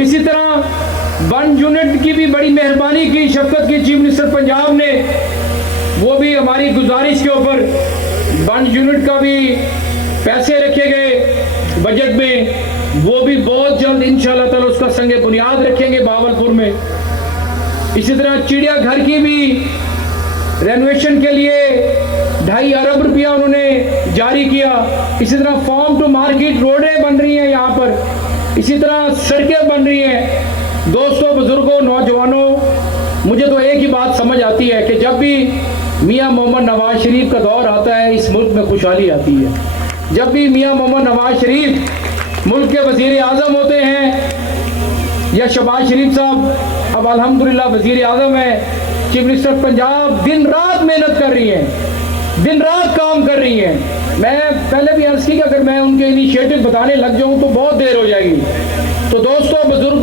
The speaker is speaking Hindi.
इसी तरह वन यूनिट की भी बड़ी मेहरबानी की शफकत की चीफ मिनिस्टर पंजाब ने, वो भी हमारी गुजारिश के ऊपर वन यूनिट का भी पैसे रखे गए बजट में, वो भी बहुत जल्द इंशाअल्लाह ताला उसका संगे बुनियाद रखेंगे बावलपुर में। इसी तरह चिड़ियाघर की भी रेनोवेशन के लिए 2.5 अरब रुपया उन्होंने जारी किया। इसी तरह फार्म टू मार्केट रोडें बन रही हैं यहाँ पर, इसी तरह सड़कें बन रही हैं। दोस्तों, बुजुर्गों, नौजवानों, मुझे तो एक ही बात समझ आती है कि जब भी मियाँ मोहम्मद नवाज शरीफ का दौर आता है इस मुल्क में खुशहाली आती है। जब भी मियाँ मोहम्मद नवाज शरीफ मुल्क के वजीर आज़म होते हैं या शहबाज शरीफ साहब अब अल्हम्दुलिल्लाह वजीर आज़म है, चीफ मिनिस्टर पंजाब दिन रात मेहनत कर रही हैं, दिन रात काम कर रही हैं। मैं पहले भी अर्ज़ की कि अगर मैं उनके इनिशिएटिव बताने लग जाऊं तो बहुत देर हो जाएगी। तो दोस्तों, बुजुर्गों,